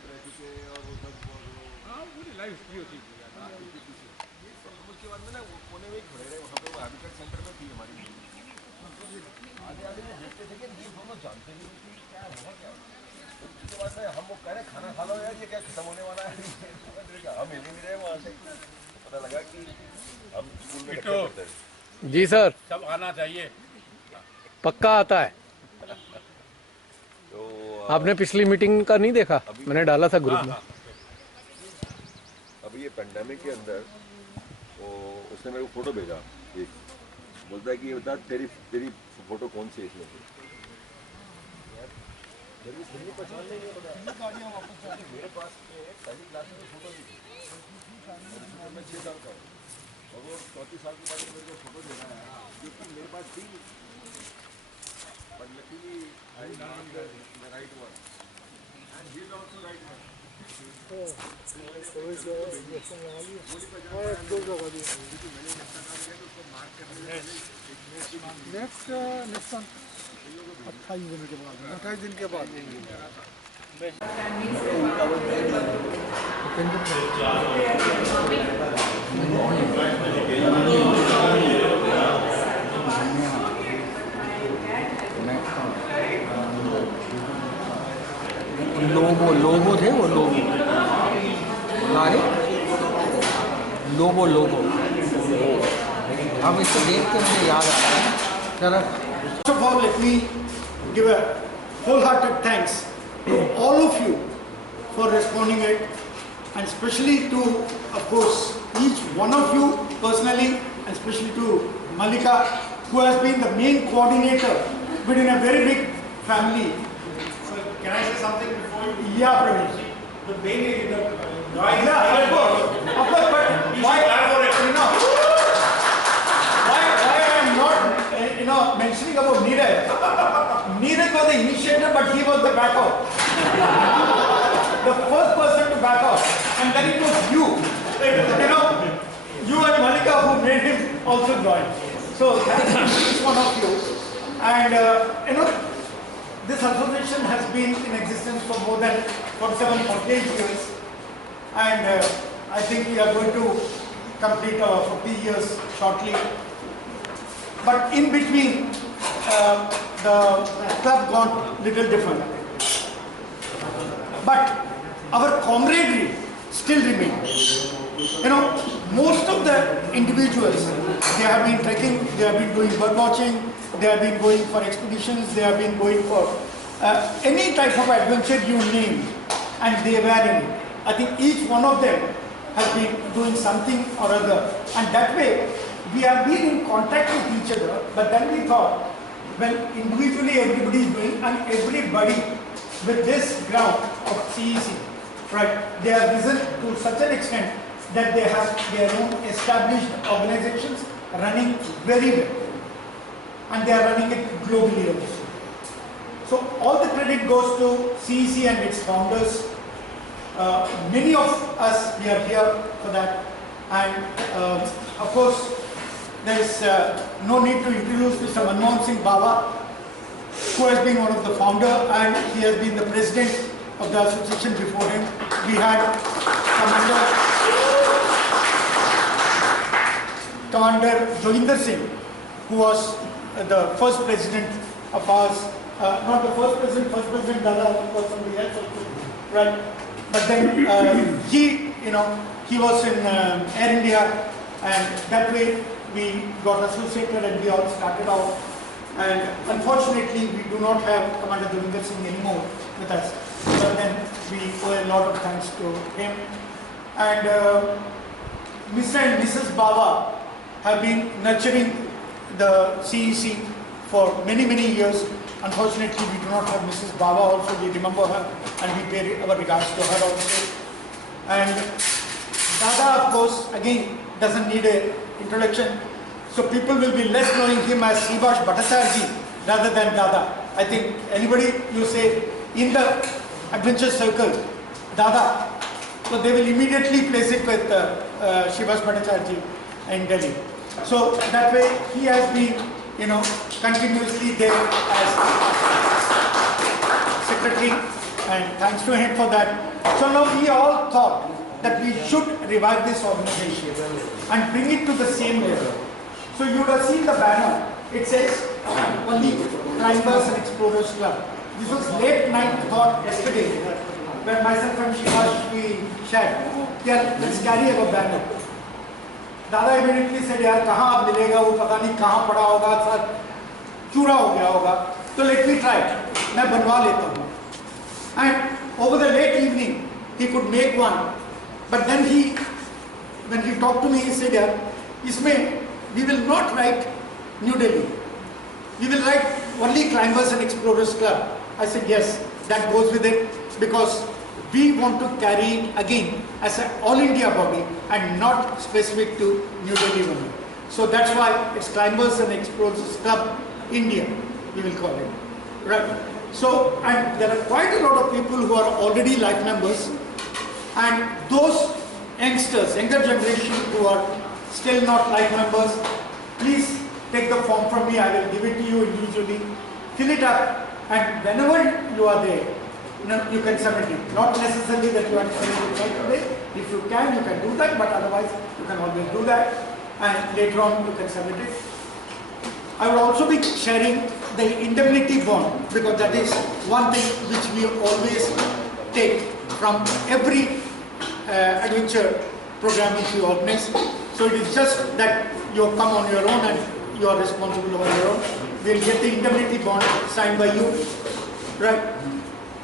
Set रह चुके हैं और वो सब हाँ पूरी लाइफ फ्री होती थी यार। उसके बाद में ना वो कोने में ही खड़े रहे वहाँ पे, वो हैबिटेट सेंटर में थी हमारी। आगे आगे में देखते थे कि ये दोनों जानते नहीं कि क्या हुआ क्या। उसके बाद में हम वो कह रहे खाना खा लो यार, ये क्या खत्म होने वाला है। हम हिल नहीं रहे वहाँ से, पता लगा कि हम स्कूल में लेक्चर करते हैं। जी सर, सब आना चाहिए। पक्का आता है। तो आपने पिछली मीटिंग का नहीं देखा? मैंने डाला था ग्रुप में। अब ये पेंडेमिक के अंदर वो उसने मेरे को फोटो भेजा, एक बोलता है कि ये बता तेरी तेरी फोटो कौन सी है इसमें से। जल्दी जल्दी पहचान नहीं पता मेरे पास पहली क्लास में फोटो ली थी और मैं 6 साल का हूँ और वो 34 साल के बाद मेरे को फोटो देना है क्योंकि मेरे पास थी, but luckily I not the right one and he is also right one. Next 28 दिन के बाद 28 दिन के बाद लोगो थे, वो लोगो लोगो अब इसको देख के मुझे याद आ रहा है जरा। First of all, let me give a wholehearted thanks to all of you for responding it, and especially to, of course, each one of you personally, and especially to Malika, who has been the main coordinator within a very big family. So can I say something before you? Yeah, Pravesh. The main noise. Yeah, of course, but why? You know, why I am not mentioning about Neeraj. Neeraj was the initiator, but he was the backup. The first person to back up, and then it was you. You and Malika who made him also join. So thanks to each one of you. And this association has been in existence for more than 47-48 years, and I think we are going to complete our 50 years shortly. But in between, the club gone little different. But our camaraderie still remains. Most of the individuals, they have been trekking, they have been doing bird watching, they have been going for expeditions, they have been going for any type of adventure you name, and they were in it. I think each one of them has been doing something or other, and that way we have been in contact with each other. But then we thought, well, individually everybody is doing, and everybody with this ground of CEC, right, they have risen to such an extent that they have their own established organizations running very well, and they are running it globally also. So all the credit goes to CEC and its founders. Many of us, we are here for that, and of course there is no need to introduce Mr. Manmohan Singh Baba, who has been one of the founder, and he has been the president of the association before him. We had Commander Joginder Singh, who was the first president of ours, not the first president Dada was somebody else also, right? But then he was in Air India, and that way we got associated and we all started out. And unfortunately, we do not have Commander Joginder Singh anymore with us. But then we owe a lot of thanks to him. And Mr. and Mrs. Baba have been nurturing the CEC for many, many years. Unfortunately, we do not have Mrs. Baba also. We remember her and we pay our regards to her also. And Dada, of course, again, doesn't need an introduction. So people will be less knowing him as Srivash Bhattacharya rather than Dada. I think anybody you say in the adventure circle, Dada, so they will immediately place it with Srivash Bhattacharya in Delhi. So that way he has been, continuously there as secretary, and thanks to him for that. So now we all thought that we should revive this organization and bring it to the same level. So you would have seen the banner. It says only Climbers and Explorers Club. This was late night thought yesterday when myself and Shivash we shared, yeah, let's carry our banner. दादा immediately said, यार कहाँ अब मिलेगा, वो पता नहीं कहाँ पड़ा होगा, सर चूरा हो गया होगा, तो let me try, मैं बनवा लेता हूँ. And over the late evening, he could make one, but then when he talked to me, he said, यार इसमें we will not write New Delhi, we will write only Climbers and Explorers Club. I said, yes, that goes with it, because we want to carry it again as an all India body and not specific to New Delhi women. So that's why it's Climbers and Explorers Club India, we will call it. Right. So, and there are quite a lot of people who are already life members, and those youngsters, younger generation who are still not life members, please take the form from me, I will give it to you individually, fill it up, and whenever you are there, you can submit it. Not necessarily that you have to submit it right today. If you can do that, but otherwise you can always do that, and later on you can submit it. I will also be sharing the indemnity bond, because that is one thing which we always take from every adventure program which we organize. So it is just that you have come on your own and you are responsible on your own. We will get the indemnity bond signed by you, right?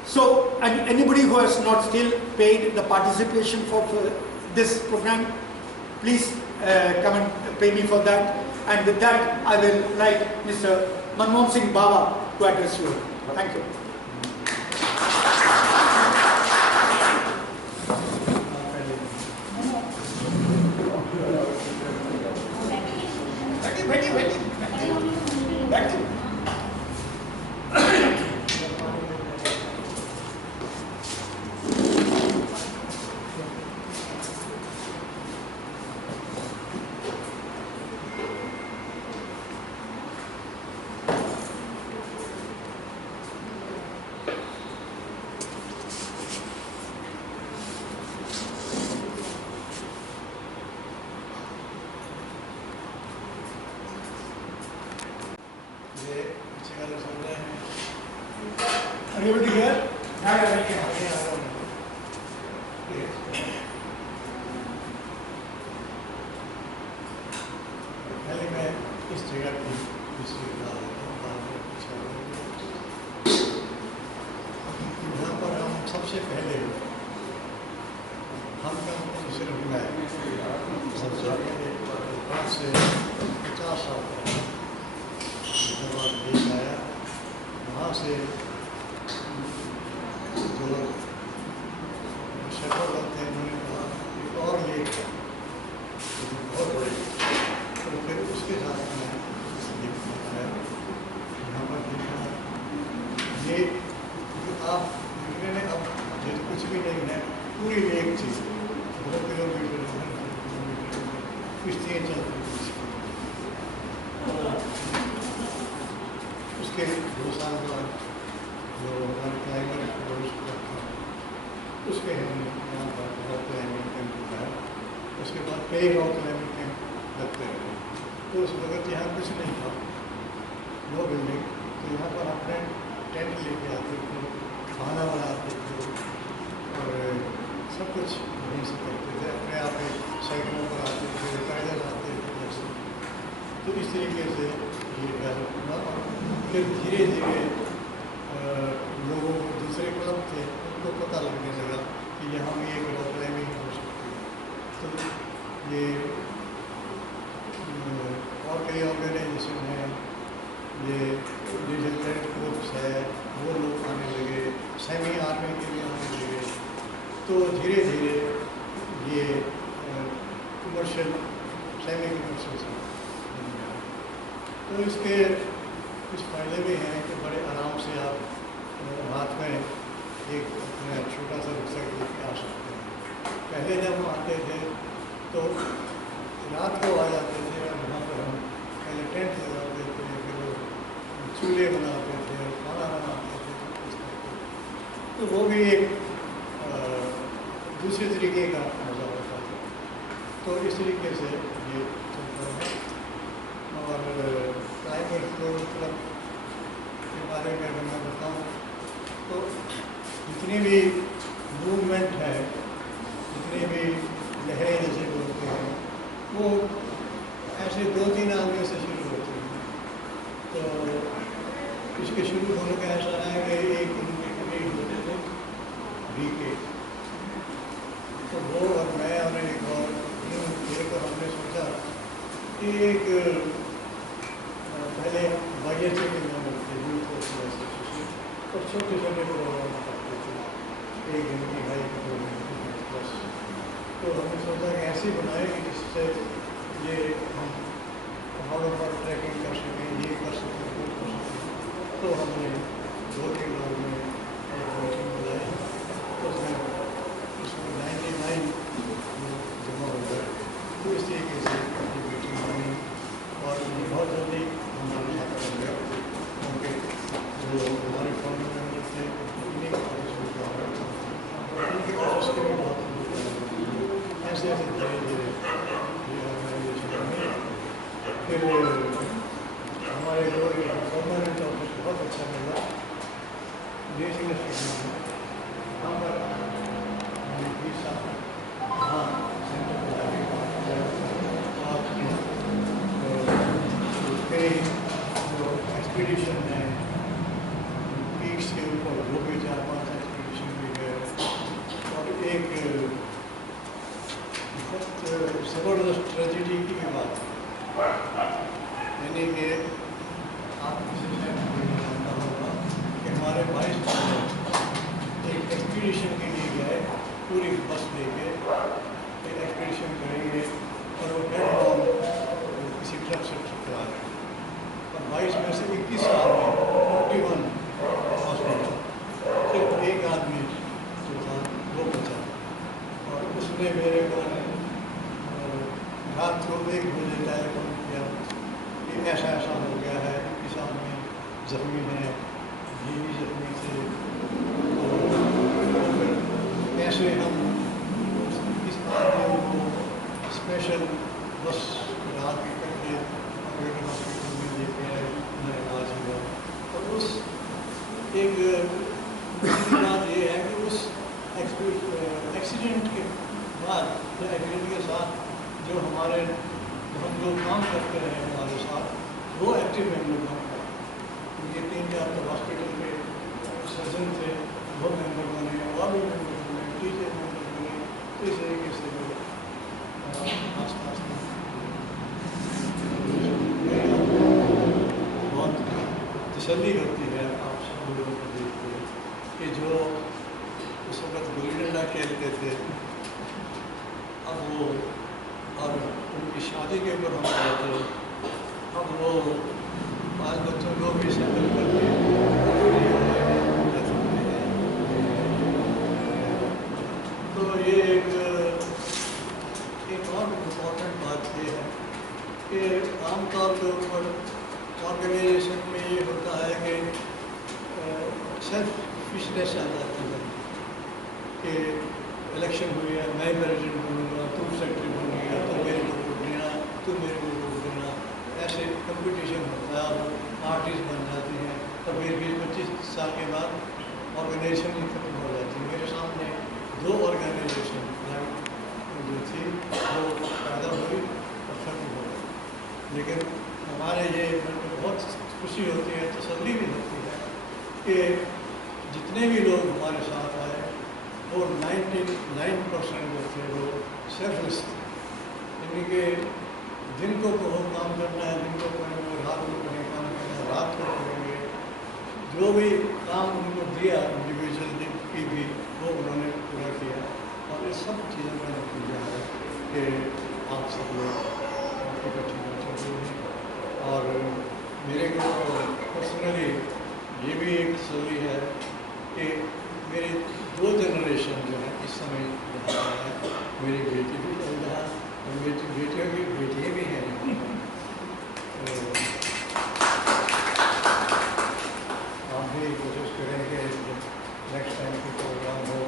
So, and anybody who has not still paid the participation for this program, please come and pay me for that. And with that, I will like Mr. Manmohan Singh Baba to address you. Thank you. Are you able to hear? पहले मैं इस जगह की history बता देता हूँ। यहाँ पर हम सबसे पहले हम सिर्फ मैं सबसे पहले आज से 50 साल जब देश आया, वहाँ से जो शेफर लोग थे उन्होंने कहा एक और लेक है बहुत बड़े, तो फिर उसके साथ में यहाँ पर देखा ये आप देखने में अब कुछ भी नहीं है, पूरी लेक थी 2 किलोमीटर किश्तियाँ चलती थी। उसके 2 साल बाद जो हमारे क्लाइंबर उसके हमने यहाँ पर रॉक क्लाइंबिंग कैंप लगाया। उसके बाद कई रॉक क्लाइंबिंग कैंप लगते रहे। तो उस वक्त यहाँ कुछ नहीं था, वो बिल्डिंग, तो यहाँ पर अपने टेंट लेके आते थे, खाना बनाते थे और सब कुछ वहीं से करते थे। अपने आप साइकिलों पर आते थे, पैदल आते थे ऐसे। तो इस तरीके से ये डेवलप हुआ और फिर धीरे धीरे लोगों को दूसरे क्लब थे उनको पता लगने लगा कि यहाँ भी एक रॉक क्लाइंबिंग हो सकती है। तो ये और कई ऑर्गेनाइजेशन हैं, ये डिजिटल रेड क्रॉस है, वो लोग आने लगे, सेमी आर्मी के लिए आने लगे। तो धीरे धीरे ये कमर्शियल सेमी कमर्शियल तो इसके कुछ फ़ायदे भी हैं कि बड़े आराम से आप हाथ में एक छोटा सा रुकसक लेके आ सकते हैं। पहले जब हम आते थे तो रात को आ जाते थे और वहाँ पर हम पहले टेंट लगाते थे, फिर चूल्हे बनाते थे, खाना बनाते थे। तो वो भी एक दूसरे तरीके का मज़ा होता है। तो इस तरीके से ये चलता है। और क्लाइमेट फ्लोर क्लब के बारे में अगर मैं बताऊँ तो जितनी भी मूवमेंट है, जितनी भी लहरें जैसे बोलते हैं, वो ऐसे 2-3 आदमियों से शुरू होती हैं। तो इसके शुरू होने का ऐसा है कि एक उनके करीब होते थे BK, तो वो और मैं और एक और लेकर हमने सोचा कि एक पहले YHA के मेंबर थे, यूथ एसोसिएशन, और छोटे छोटे प्रोग्राम करते थे, 1 दिन की 2.5 दिन बस। तो हमने सोचा कि ऐसे बनाए कि जिससे ये हम पहाड़ों पर ट्रैकिंग कर सकें, ये कर सकें, वो कर सकें। तो हमने 2-3 लोगों में एक मीटिंग बुलाई, उसमें 99 लोग जमा हो गए। तो इस तरीके से ये मीटिंग बनी और ये बहुत जल्दी हमारे साथ कर गया, क्योंकि जो हमारे फाउंडर मेंबर थे उन्हीं का उनके ऑफिस के भी बहुत ऐसे ऐसे धीरे धीरे ये ऑर्गेनाइजेशन बनी। फिर हमारे लोग परमानेंट ऑफिस बहुत अच्छा मिला नेशनल स्टेट में, वहाँ पर हमें 20 साल हाँ सेंटर पर जाके कई जो एक्सपीडिशन है पीक्स के ऊपर, वो भी 4-5 एक्सपीडिशन भी गए। और एक बहुत ज़बरदस्त ट्रेजिडी की भी बात है, यानी कि आप किसी से जानता होगा कि हमारे 22 एक एक्सपीडिशन के लिए गए, पूरी बस लेके एक एक्सपीडिशन करेंगे और वो हेड ऑन किसी ट्रक से टकरा गए और 22 में से 21 आदमी 41 हॉस्पिटल, सिर्फ एक आदमी जो था वो बचा। और उसने मेरे को रात को 1 बजे टेलीफोन किया कि ऐसा ऐसा हो गया है, 21 आदमी जख्मी हैं, ये भी जख्मी थे। तो फिर कैसे हम इस आदमियों को स्पेशल बस रात के करके अमेरिकन हॉस्पिटल में लेके आए, उन्हें इलाज हुआ। और उस एक बात ये है कि उस एक्सीडेंट के बाद या एक्सीडेंट के साथ जो हमारे हम लोग काम करते रहे हमारे साथ, वो एक्टिव मेंबर बने। उनके 3-4 तो हॉस्पिटल के सर्जन थे, वो मेंबर बने, और भी मेंबर बने, टीचर मेंबर बने। तो इस तरीके से जो आस्ता आस्ता बहुत तसल्ली होती है आप सब लोगों को देख के कि जो उस वक्त गुल्ली डंडा खेलते थे, अब वो, और उनकी शादी के ऊपर हम गए थे, अब वो 5 बच्चों को भी सेटल करके तो ये एक और इम्पोर्टेंट बात ये है कि आमतौर के ऊपर ऑर्गेनाइजेशन में ये होता है कि सेल्फिशनेस आ जाती है कि इलेक्शन हुई है, मैं प्रेसिडेंट बनूंगा, तुम सेक्रेटरी बनेगा, तुम मेरे को वोट देना, तुम मेरे को वोट देना, ऐसे कंपटीशन होता है और पार्टीज बन जाती हैं। तो फिर 20-25 साल के बाद ऑर्गेनाइजेशन ही खत्म हो जाती है। मेरे सामने 2 ऑर्गेनाइजेशन जो थी वो पैदा हुई और खत्म हो गई। लेकिन हमारे ये बहुत खुशी होती है, तसल्ली भी होती है कि जितने भी लोग हमारे साथ आए वो 99% जो थे वो सेल्फलेस थे, यानी कि जिनको कहो काम करना है, जिनको कहेंगे रात को कहीं काम करना है, रात को करेंगे। जो भी काम उनको दिया इंडिविजुअल की भी वो उन्होंने पूरा किया। और इस सब चीज़ों का नतीजा है कि आप सब लोग इकट्ठे बैठे हुए हैं। और मेरे को पर्सनली ये भी एक तसल्ली है कि मेरे 2 जनरेशन जो है इस समय यहाँ है। मेरी बेटी भी यहाँ और मेरी बेटियों की बेटियाँ भी हैं। आप भी कोशिश करें कि नेक्स्ट टाइम की प्रोग्राम हो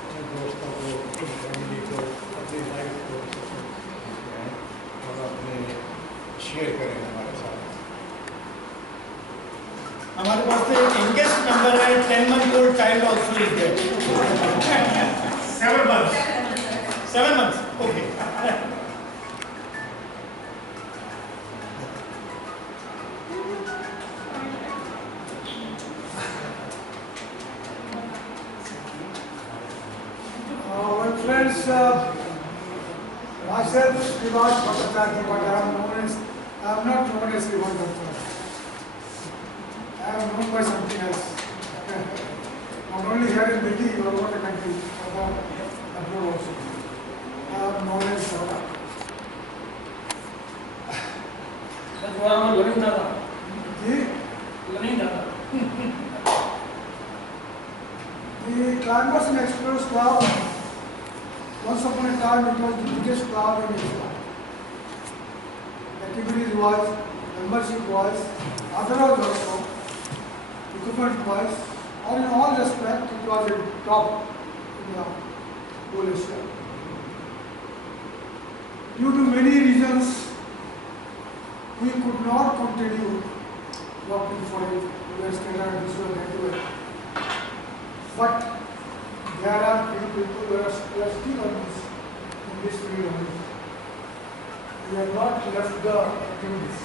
अपने दोस्तों को शेयर करें हमारे साथ। हमारे पास तो एक youngest member है, 10-month-old child also is there. 7 months. 7 months. Okay. Well, friends, myself, Srivas Bhattacharya, but I am not known as Srivas Bhattacharya. I am known by something else. Not only here in Delhi, but over the country, abroad also. I am known as Sara. That's what I'm learning now. The Climbers and Explorers Club, once upon a time it was the biggest club in India. Activities was, membership was, otherwise also, equipment wise, or in all respects it was a top in the whole Asia. Due to many reasons, we could not continue working for it, this way, that way. But there are few people who are still on in this field only. We have not left the activities.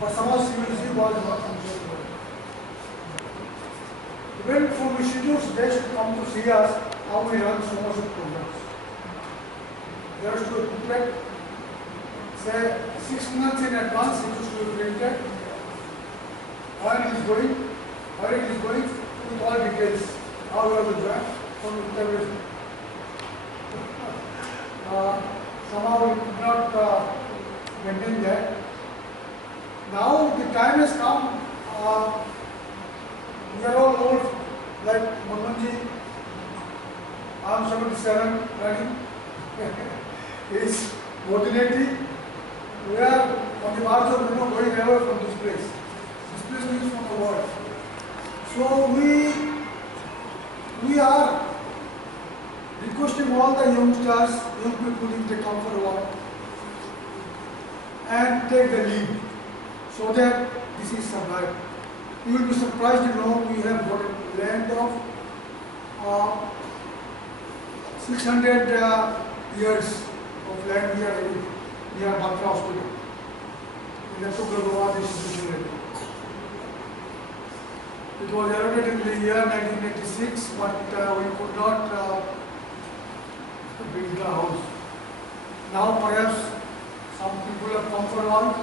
But somehow CVC was not considered. Even from institutes, they should come to see us how we run so much of programs. There is to be booklet, say 6 months in advance, it is to be printed, where it is going, with all details, how you have to join, from everything. Somehow we could not maintain that. Now the time has come, we are all old, like Mohanji, I am 77, running, he is 80. We are on the march of going away from this place. This place means from the world. So we are requesting all the youngsters, young people, if they come forward and take the lead so that this is survived. You will be surprised to know we have got a land of 600 years of land we are having near Batra Hospital in the Tukragawad institution area. It was erected in the year 1986, but we could not build the house. Now perhaps some people have come forward,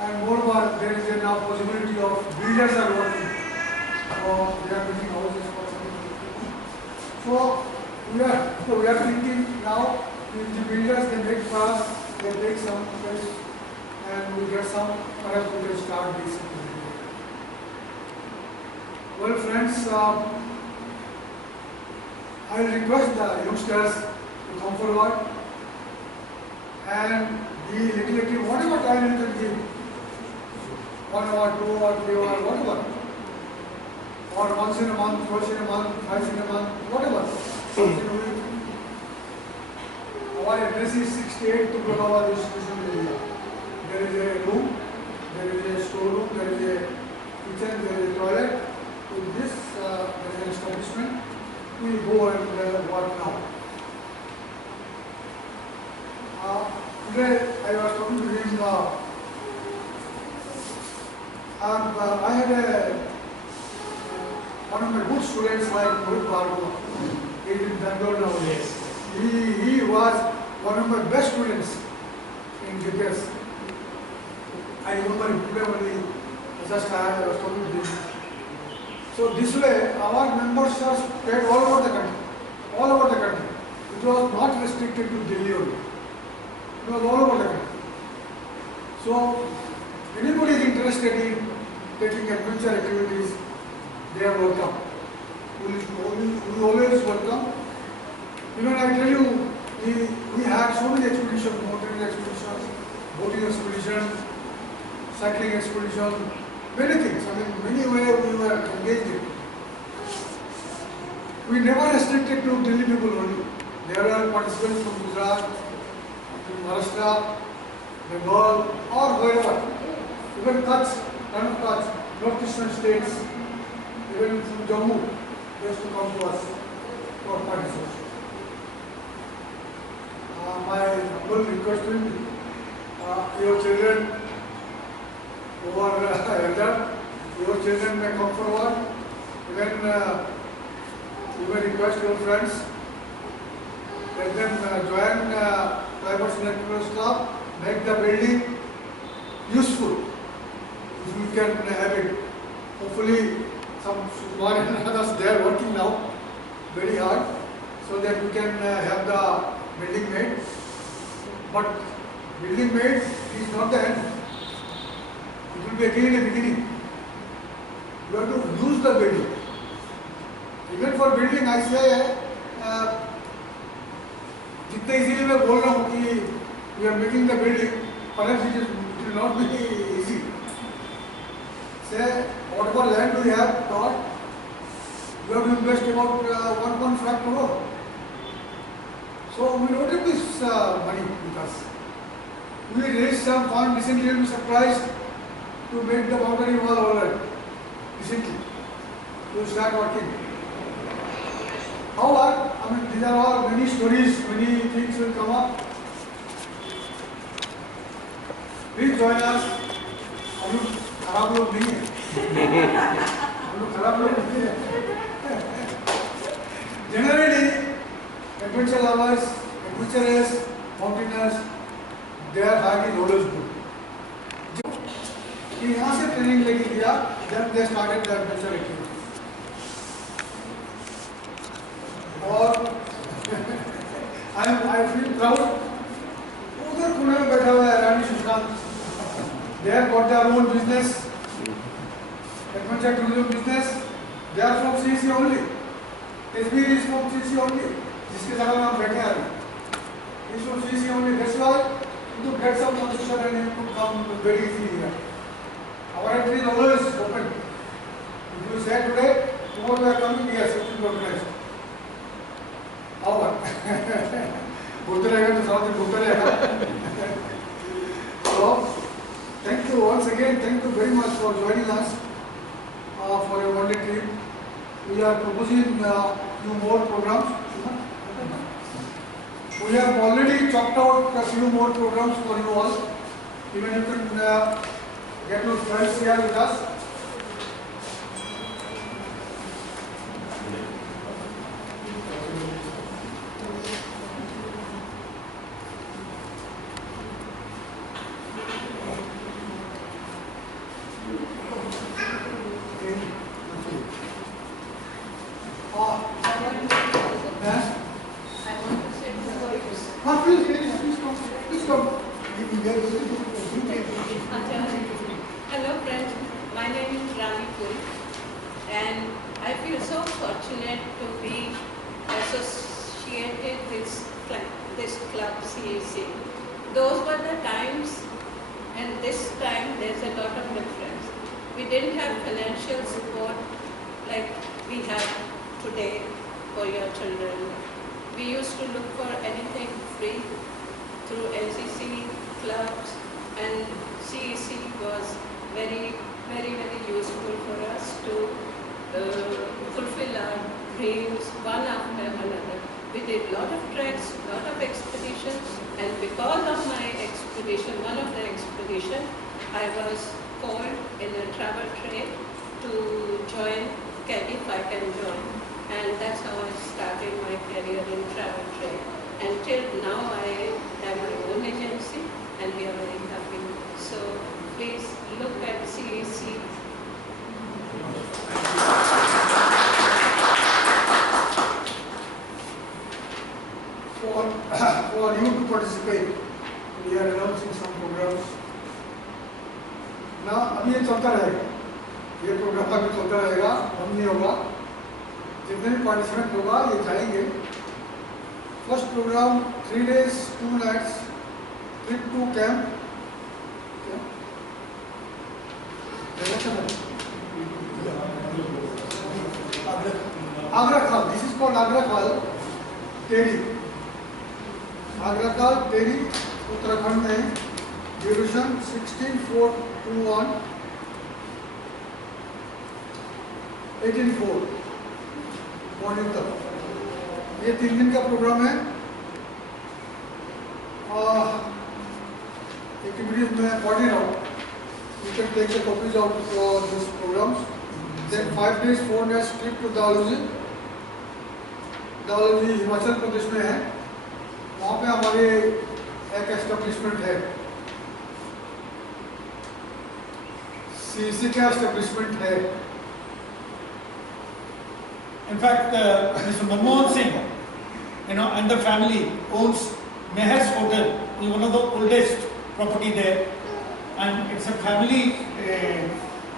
and moreover there is a now possibility of builders are working, so they are building houses for some people. So we are thinking now, if the builders they make for us, they take some place and we get some, perhaps we can start this. Well, friends, I will request the youngsters to come forward and be little active, whatever time you can give, 1 hour, 2 hour, 3 hour, whatever, or once in a month, twice in a month, thrice in a month, whatever, once in a week. Our address is 68 Tukragawad Institution area. There is a room, there is a storeroom, there is a kitchen, there is a toilet. In this establishment, we go and work now. Today I was talking to him. I had one of my good students like Mohit Bhargava. He is in Bangalore nowadays. He was one of my best students in GPS. I remember today only, just I was talking to him. So this way, our members are spread all over the country. All over the country. It was not restricted to Delhi only. It was all over the country. So, anybody is interested in taking adventure activities, they are welcome. We always welcome. Even I tell you, we had so many expeditions, motoring expeditions, boating expeditions, cycling expeditions, many things. I mean, many ways we were engaged in. We never restricted to Delhi people only. There were participants from Gujarat, from Maharashtra, Bengal, or wherever, even Kutch, none of Kutch, northeastern states, even from Jammu, they used to come to us for participation. My humble request will be, your children who are elder, your children may come forward, even you may request your friends, let them join Tribal Electoral Club, make the building useful, if we can have it. Hopefully, one and others, they are working now very hard, so that we can have the building made. But building made is not the end. It will be again a beginning. You have to use the building. Even for building, I say, जितने easily मैं बोल रहा हूँ कि we are making the building, perhaps it will not be easy. Say, whatever land we have got, you have to invest about 1.5 crore. So we don't have this money with us. We raised some fund recently, you'll be surprised to make the boundary wall already. Recently, to start working. However, I mean, these are all many stories, many things will come up. Please join us. हम लोग खराब लोग नहीं हैं। हम लोग खराब लोग नहीं हैं। Generally, adventure lovers, adventurers, mountaineers, they are highly knowledgeable. कि यहाँ से ट्रेनिंग लेके दिया, then they started the adventure activity. और I feel proud. उधर पुणे में बैठा हुआ है रानी Sushant. They have got their own business, adventure tourism business. They are from CEC only. SBR is from CEC only. जिसके जगह में हम बैठे हैं अभी. Is from CEC only. That's why to get some position and it could come very easily here. Our entry is always open. If you say today, tomorrow we are coming, yes, it will be organized. How about? बोलते रहेगा तो साथ में बोलते रहेगा. So, thank you once again. Thank you very much for joining us for your one day trip. We are proposing few more programs. We have already chalked out a few more programs for you all. Even you can get your friends here with us. Hello friends, my name is Rani Puri and I feel so fortunate to be associated with this club CEC. Those were the times and this time there's a lot of difference. We didn't have financial support like we have today for your children. We used to look for anything free through NCC clubs, and CEC was very useful for us to fulfill our dreams one after another. We did a lot of treks, lot of expeditions, and because of my expedition, one of the expeditions, I was called in a travel trade to join, if I can join. And that's how I started my career in travel trade. Until now I have my own agency and we are very happy. So please look at CEC. For you to participate, we are announcing some programs. Now, अभी ये चलता रहेगा. ये programme अभी चलता रहेगा, हम नहीं होगा. जितने भी पार्टिसिपेंट होगा ये जाएंगे. First program 3 days 2 nights trip to camp. Agra Khal. This is called Agra Khal, Teri. Agra Khal, Teri, Uttarakhand में ड्यूरेशन 16/4/21, 18/4 मॉर्निंग तक। ये 3 दिन का प्रोग्राम है। Activities में 40 round. You can take the copies out for these programs. Then 5 days 4 nights trip to Dalhousie. Dalhousie Himachal Pradesh में है। वहाँ पे हमारे एक एस्टेब्लिशमेंट है, CEC का एस्टेब्लिशमेंट है। In fact, Mr. Manmohan Singh, and the family owns Meher's Hotel, is one of the oldest property there, and it's a family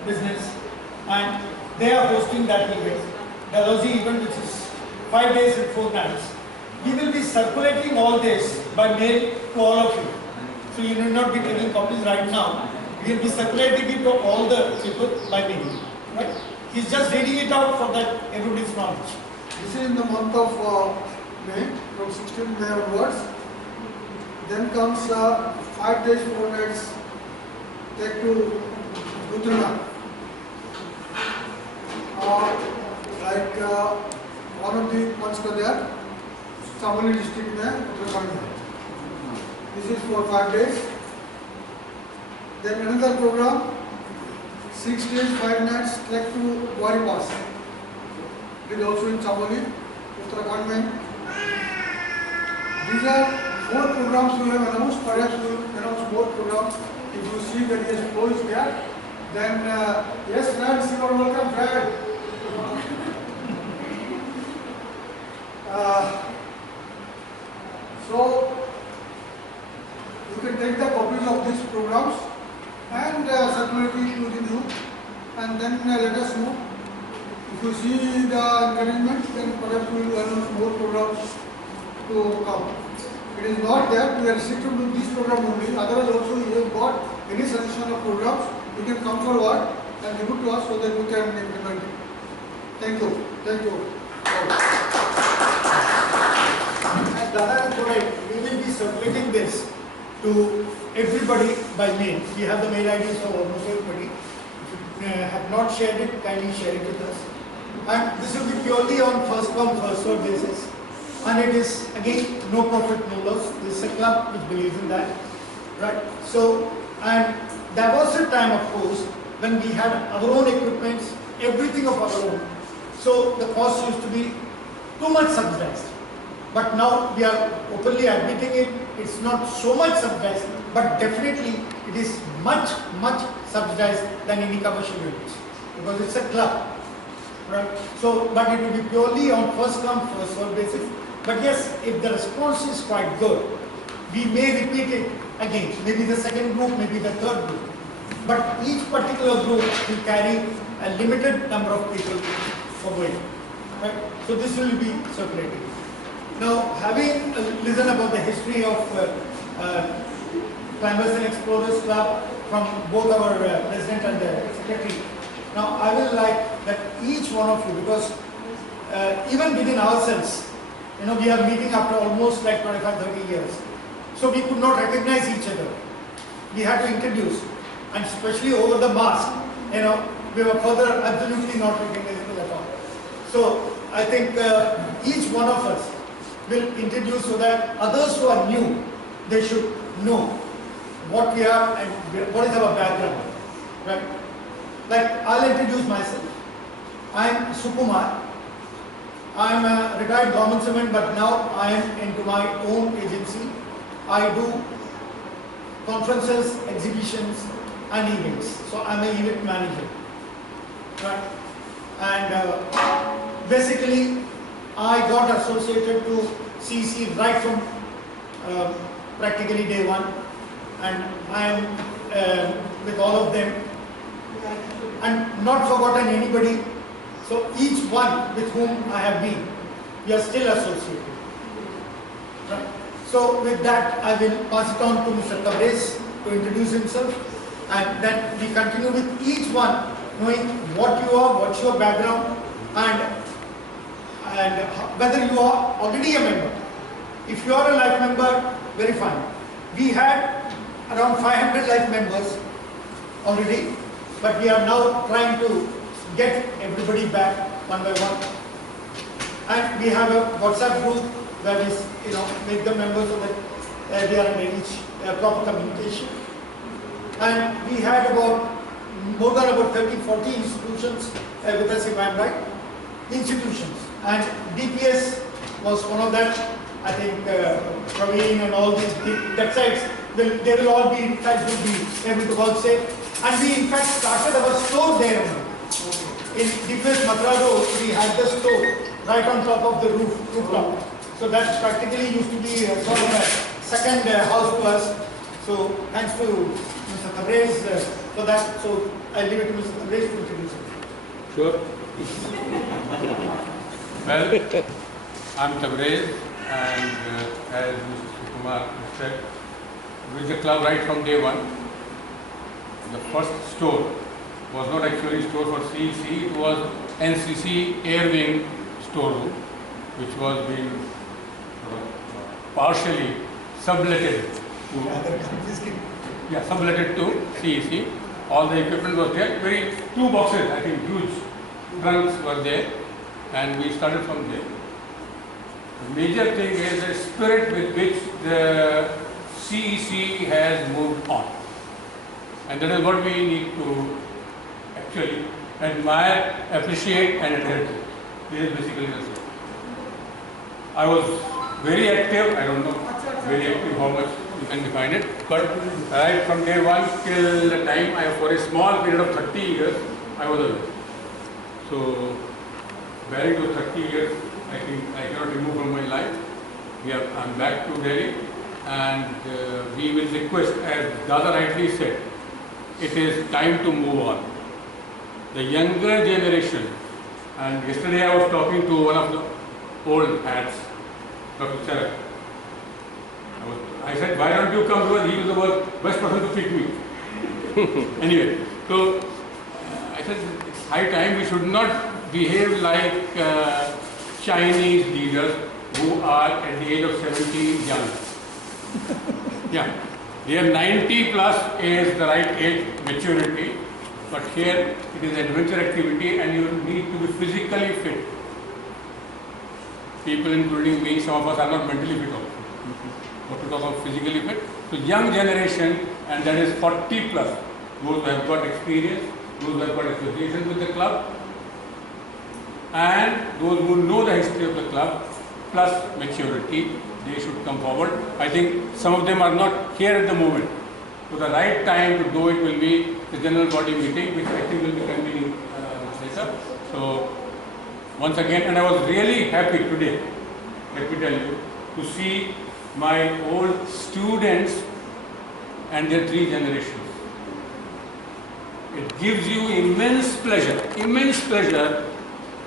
business, and they are hosting that event, Dalhousie event, which is 5 days and 4 nights. We will be circulating all this by mail to all of you, so you will not be taking copies right now. We will be circulating it to all the people by mail. Right? He's just reading it out for that everybody's knowledge. This is in the month of May, from 16th May onwards. Then comes 5 days 4 nights take to Uttarakhand. One of the months का there, Chamoli district में Uttarakhand में. This is for 5 days. Then another program, 6 days 5 nights trek to Gwari Pass. It is also in Chamoli, Uttarakhand में. These are 4 programs we have announced. Perhaps we will announce more programs. If you see that yes, flow is there, then yes, friends, you are welcome, Fred. So you can take the copies of these programs and circulate it to the youth, and then let us know. If you see the encouragement, then perhaps we will announce more programs to come. It is not that we are restricted to this program only. Otherwise, also you have got any suggestion of programs, you can come forward and give it to us so that we can implement it. Thank you. Thank you. As Dada has told, we will be circulating this to everybody by mail. We have the mail IDs for almost everybody. If you have not shared it, kindly share it with us. And this will be purely on first come, first served basis. And it is again no profit, no loss. This is a club which believes in that, right? So, and there was a time, of course, when we had our own equipments, everything of our own. So the cost used to be too much subsidized. But now we are openly admitting it. It's not so much subsidized, but definitely it is much, much subsidized than any commercial units, because it's a club, right? So, but it will be purely on first come, first served basis. But yes, if the response is quite good, we may repeat it again, maybe the second group, maybe the third group. But each particular group will carry a limited number of people for going. Right? So this will be circulated. Now, having listened about the history of Climbers and Explorers Club from both our president and the secretary, now I will like that each one of you, because even within ourselves, we are meeting after almost like 25-30 years. So we could not recognize each other. We had to introduce, and especially over the mask, we were further absolutely not recognizable at all. So I think each one of us will introduce so that others who are new, they should know what we are and what is our background. Right? Like I'll introduce myself. I am Sukumar. I am a retired government servant, but now I am into my own agency. I do conferences, exhibitions and events. So I am an event manager. Right? And basically I got associated to CEC right from practically day one, and I am with all of them and not forgotten anybody. So each one with whom I have been, we are still associated. Right? So with that, I will pass it on to Mr. Tabrez to introduce himself, and then we continue with each one knowing what you are, what's your background, and whether you are already a member. If you are a life member, very fine. We had around 500 life members already, but we are now trying to get everybody back one by one. And we have a WhatsApp group where we, make them members so that they are in each proper communication. And we had about more than about 30-40 institutions with us, if I'm right, institutions. And DPS was one of that. I think Praveen and all these websites, they will all be, guys will be able to all say. And we in fact started our store there. In DPS Matrado, we had the store right on top of the rooftop. So that practically used to be sort of a second house to us. So thanks to Mr. Tabrez for that. So I leave it to Mr. Tabrez to introduce it. Sure. Well, I'm Tabrez, and as Mr. Kumar said, with the club right from day one. The first store was not actually a store for CEC, it was NCC Air Wing storeroom, which was being partially subletted to CEC. All the equipment was there. Two boxes, I think, huge trunks were there, and we started from there. The major thing is the spirit with which the CEC has moved on, and that is what we need to actually admire, appreciate, and adhere to. This is basically the same. I was very active. I don't know very active how much you can define it, but right from day one till the time for a small period of 30 years, I was away. So, bearing those 30 years, I think I cannot remove from my life. I'm back to Delhi, and we will request, as Dada rightly said, it is time to move on. The younger generation, and yesterday I was talking to one of the old hats, Dr. Charak. I said, why don't you come, because he was the best person to pick me. Anyway, so I said, it's high time we should not behave like Chinese leaders who are at the age of 70 young. Yeah, they are 90 plus is the right age, maturity, but here it is adventure activity and you need to be physically fit. People including me, some of us are not mentally fit also. But to talk of physically fit. So young generation, and that is 40 plus, those who have got experience, those who have got association with the club, and those who know the history of the club, plus maturity, they should come forward. I think some of them are not here at the moment. So the right time to do it will be the general body meeting, which I think will be convening later. So once again, and I was really happy today, let me tell you, to see my old students and their 3 generations. It gives you immense pleasure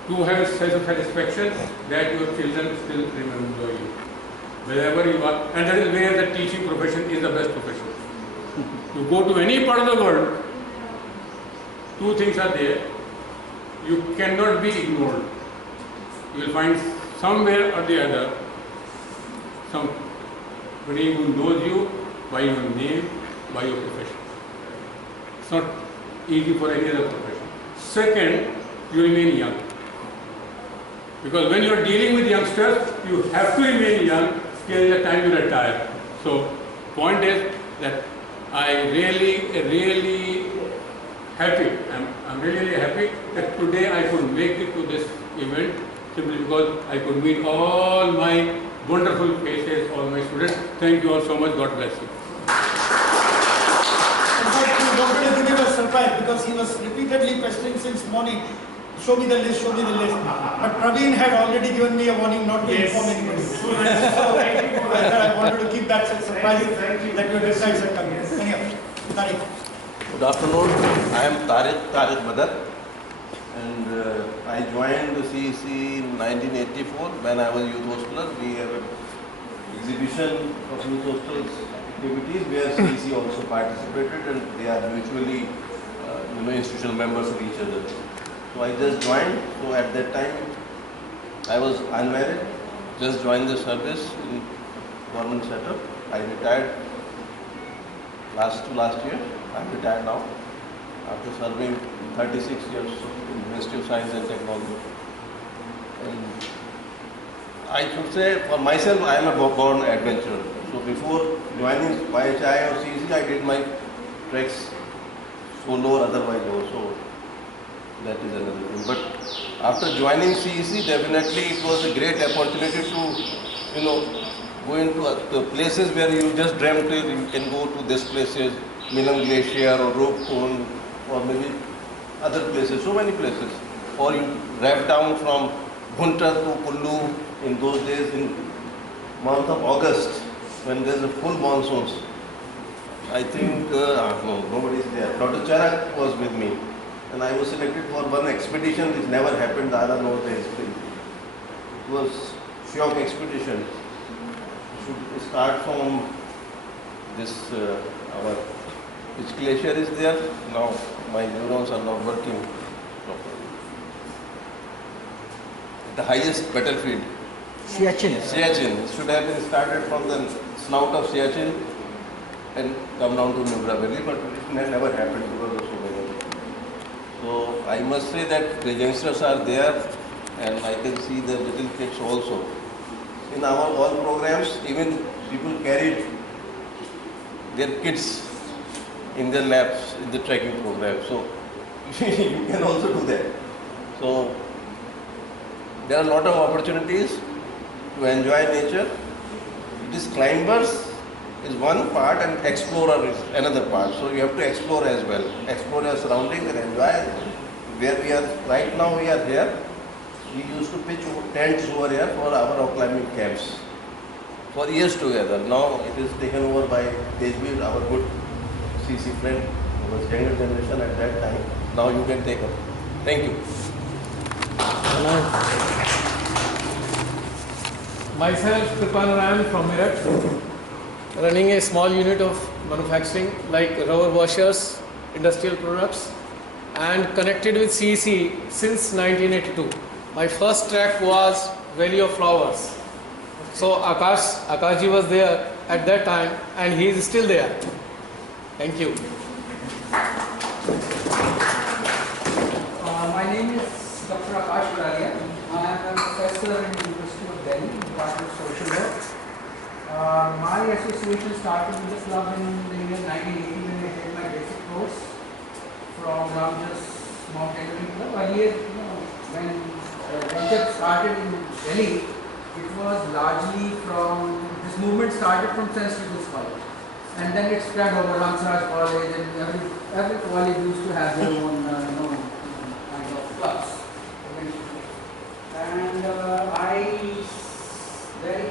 to have a sense of satisfaction that your children still remember you. Wherever you are, and that is where the teaching profession is the best profession. You go to any part of the world, 2 things are there. You cannot be ignored. You will find somewhere or the other somebody who knows you by your name, by your profession. It's not easy for any other profession. Second, you remain young. Because when you are dealing with youngsters, you have to remain young till the time you retire. So, point is that I really happy. I'm really happy that today I could make it to this event simply because I could meet all my wonderful faces, all my students. Thank you all so much. God bless you. In fact, we wanted to give him a surprise because he was repeatedly pestering since morning. Show me the list, show me the list. But Praveen had already given me a warning not to inform anybody. So I wanted to keep that surprise that your results are coming. Anyhow, Tariq. Good afternoon. I am Tariq Badar, and I joined the CEC in 1984 when I was youth hosteler. We have an exhibition of youth hostels activities where CEC also participated, and they are mutually institutional members of each other. So I just joined. So at that time I was unmarried, just joined the service in government setup. I retired last year. I'm retired now after serving 36 years in Ministry of Science and Technology. And I should say for myself, I am a born adventurer. So before joining YHI or CEC, I did my treks solo or otherwise also. That is another thing. But after joining CEC, definitely it was a great opportunity to, go into the places where you just dreamt you can go to these places, Milam Glacier or Rope Cone or maybe other places, so many places. Or you drive down from Guntur to Kullu in those days in month of August when there's a full monsoons. I think, no, nobody is there. Dr. Charak was with me. And I was selected for one expedition which never happened, the other knows the history. It was shock expedition. Should start from this, which glacier is there? Now my neurons are not working properly. The highest battlefield. Siachen. Siachen. It should have been started from the snout of Siachen and come down to Nubra Valley, but it never happened because of so many. So I must say that the youngsters are there, and I can see the little kids also. In our all programs, even people carried their kids in their laps in the trekking program. So you can also do that. So there are a lot of opportunities to enjoy nature. It is climbers is one part and explorer is another part. So you have to explore as well. Explore your surroundings and enjoy where we are. Right now we are here. We used to pitch tents over here for our rock climbing camps for years together. Now it is taken over by Tejveer, our good CC friend, who was younger generation at that time. Now you can take up. Thank you. Myself, Kripan Ram from Meerut, running a small unit of manufacturing like rubber washers, industrial products, and connected with CEC since 1982. My first track was Valley of Flowers. So Akashji was there at that time and he is still there. Thank you. My name is Dr. Akash Baralia. I am a professor in the University of Delhi, Department of Social Work. My association started with the club in the year 1980 when I did my basic course from Ramjas Mountaineering Club. Earlier, when venture started in Delhi, it was largely from, this movement started from St. Stephen's College. And then it spread over Ramsaraj College, and every college used to have their own kind of clubs. And I very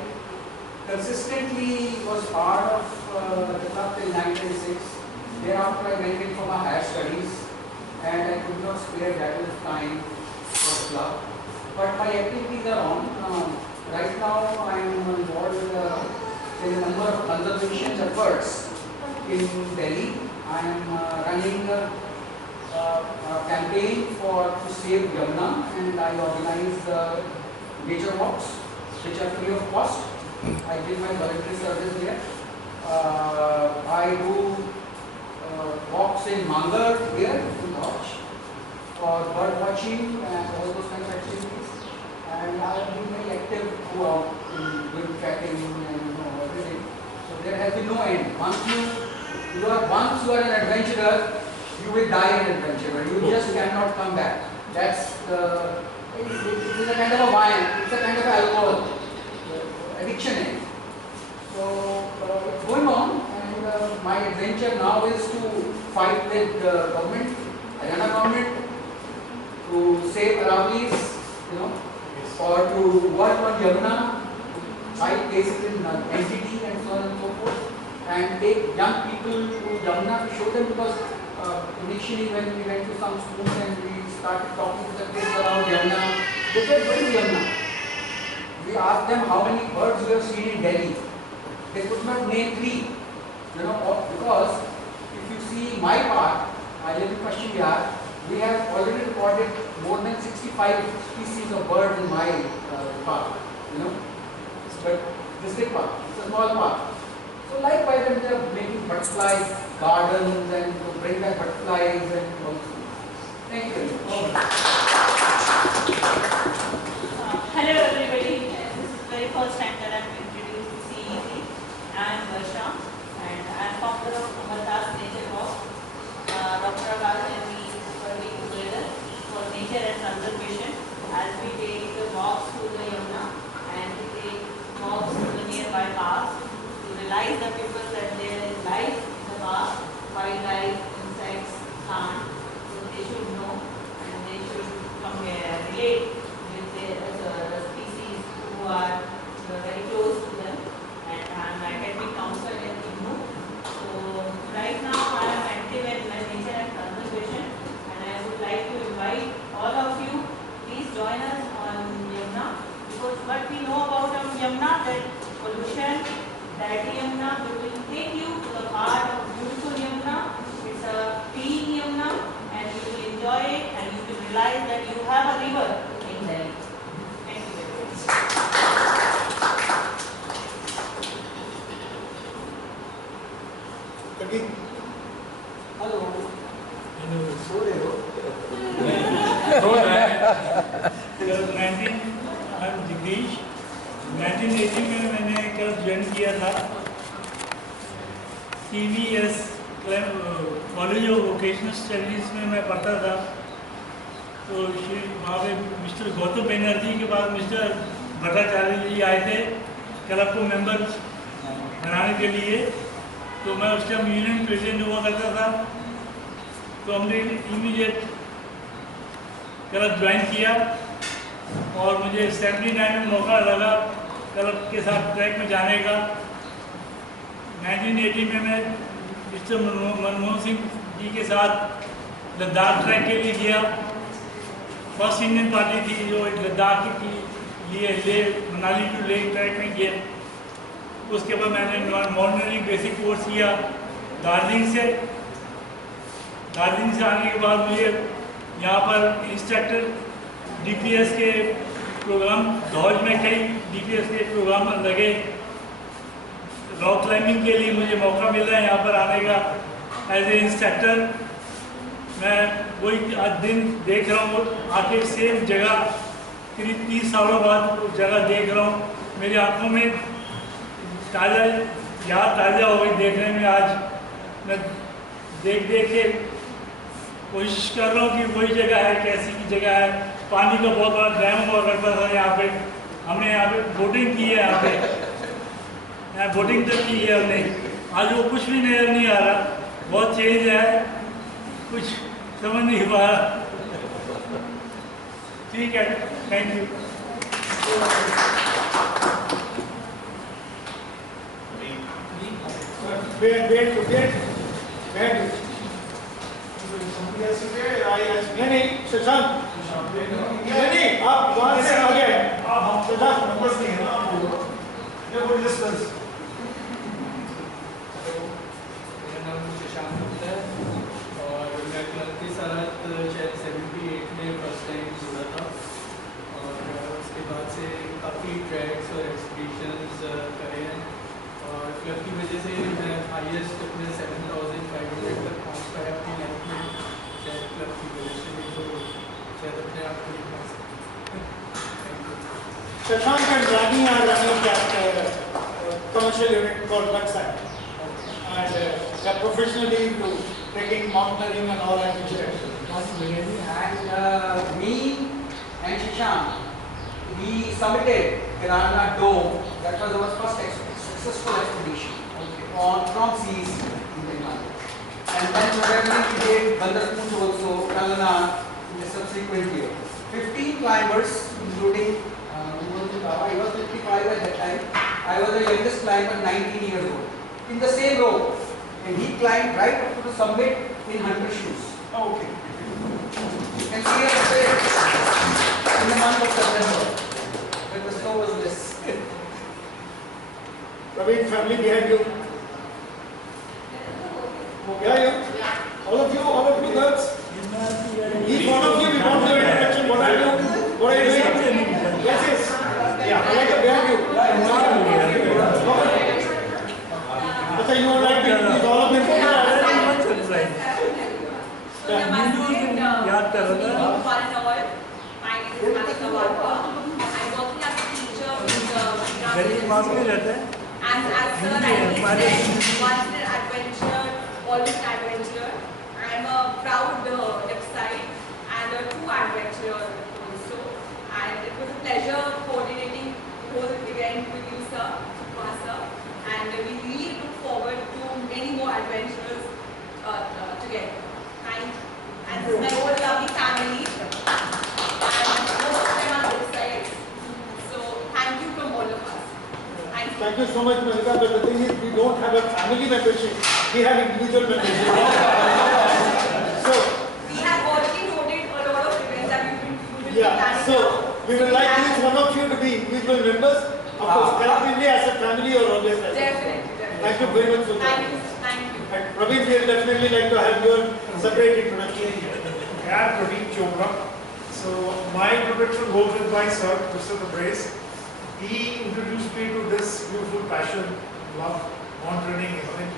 consistently was part of the club till 1996. Thereafter I went in for my higher studies and I could not spare that much time for the club. But my activities are on. Right now I am involved in a number of conservation efforts in Delhi. I am running a campaign to save Yamuna, and I organize nature walks which are free of cost. I give my voluntary service here. I do walks in Mangar here in Lodge for bird watching and all those kinds of activities. And I have been very active throughout in doing tracking and everything. So there has been no end. Once you are an adventurer, you will die an adventurer. You just cannot come back. That's it is a kind of a wine. It's a kind of alcohol. Addiction. So it's going on, and my adventure now is to fight with the government, Haryana government, to save Aravallis, or to work on Yamuna, fight cases in NTT and so on and so forth, and take young people to Yamuna to show them, because initially when we went to some schools and we started talking to the kids around Yamuna, they said, "What is Yamuna?" We asked them how many birds we have seen in Delhi. They could not name 3. Because if you see my park, I live in Paschim Bihar, we have already recorded more than 65 species of birds in my park. But this big park, it's a small park. So likewise, when they are making butterfly gardens and to bring back butterflies and all those things. Thank you very much. Hello everybody, this is the very first time that I am introduced to CEC. I am Varsha and I am founder of Amardas Nature Walk. Dr. Abbas and me were working together for nature and conservation as we take the walks through the Yamuna and we take walks through the nearby parks to realize the people that there is life in the park, wildlife, insects, plants, so they should know and they should relate with the species who are very close to them, and I am academic council in IGNOU. So right now I am active in nature and conservation, and I would like to invite all of you, please join us on Yamuna, because what we know about Yamuna, that pollution, dirty Yamuna, we will take you to the part of beautiful Yamuna. It's a clean Yamuna, and you will enjoy it, and you will realize that you have a river in Delhi. Thank you very much. Hello. I'm Jignesh. 1980 में मैंने club join किया था CVS college of vocational studies में मैं पढ़ता था। तो वहाँ पे मिस्टर गौतम बनर्जी के बाद मिस्टर भट्टाचार्य जी आए थे क्लब को मेंबर बनाने के लिए। तो मैं उस टाइम यूनियन प्रेसिडेंट हुआ करता था। तो हमने इमीडिएट क्लब ज्वाइन किया और मुझे 79 में मौका लगा क्लब के साथ ट्रैक में जाने का। 1980 में मैं मिस्टर मनमोहन सिंह जी के साथ लद्दाख ट्रैक के लिए गया। फर्स्ट इंडियन पार्टी थी जो लद्दाख की लिए ले मनाली टू लेह ट्रैक में गया। उसके बाद मैंने मॉर्निंग बेसिक कोर्स किया दार्जिलिंग से। दार्जिलिंग से आने के बाद मुझे यहाँ पर इंस्ट्रक्टर DPS के प्रोग्राम धौज में कई DPS के प्रोग्राम लगे। रॉक क्लाइंबिंग के लिए मुझे मौका मिला है यहाँ पर आने का एज ए इंस्ट्रक्टर। मैं वही आज दिन देख रहा हूँ आके सेम जगह करीब 30 सालों बाद जगह देख रहा हूँ। मेरी आंखों में ताज़ा याद ताज़ा हो गई देखने में। आज मैं देख के कोशिश कर रहा हूँ कि वही जगह है कैसी की जगह है। पानी का बहुत बड़ा डैम हुआ करता था यहाँ पे। हमने यहाँ पे बोटिंग की है यहाँ पे बोटिंग तक की है हमने। आज वो कुछ भी नजर नहीं आ रहा, बहुत चेंज है, कुछ समझ नहीं पा रहा। ठीक है, थैंक यू। नहीं शशांक नहीं, आप वहाँ से आगे हैं। शशांक नंबर नहीं है ना आपको। मेरा नाम शशांक गुप्ता है और मैं क्लब के साथ शायद 78 में फर्स्ट टाइम जुड़ा था और उसके बाद से काफ़ी ट्रैक्स और एक्सपीडिशंस करे हैं और क्लब की वजह से मैं हाईएस्ट अपने 7500 तक पहुँच पाया अपनी लाइफ में। शायद क्लब की वजह से भी तो शायद अपने आप को नहीं पहुँच सकते। Shashank and Rani are running that commercial unit called Lakeside, and they are professionally into trekking, mountaineering and all that. And me and Shashank, we submitted Kedarnath Dome. That was our first successful expedition from CEC in Bengal. And then probably we did Bandarpur also, Kalana in the subsequent year. 15 climbers, including I was 55 at that time. I was the youngest climber, 19 years old. In the same rope, and he climbed right up to the summit in 100 shoes. Oh, okay. You can see us there in the month of September, when the snow was less. Praveen, family behind you. Yeah, you. All of you girls. Each one of you, we want your introduction. What are you doing? Yes, yes. Yeah, I like to behind you. But you would like to introduce all of बात कर रहा था। One and all. My name is Malika Wadhwa. I'm working as a teacher with गरीब मार्ग में रहते हैं। And as sir rightly said, once an adventurer, always an adventurer. I'm a proud website and a true adventurer also. And it was a pleasure coordinating the whole event with you, sir, sir. And we really look forward to many more adventures together. Thank you. And this is my whole lovely family. And most of them are websites. So thank you from all of us. Thank you. Thank you so much, Malika. But the thing is, we don't have a family membership. We have individual membership. So We have already noted a lot of events that we will be yeah. planning. So we would like each one of you to be individual members. Of course, collectively as a family or always as a Definitely. Thank you very much for that. Thank you. Thank you. And Praveen, we will definitely like to have your separate introduction. I am Praveen Chopra. So my introduction goes with my sir, Mr. Tabrez. He introduced me to this beautiful passion, love, mountaineering in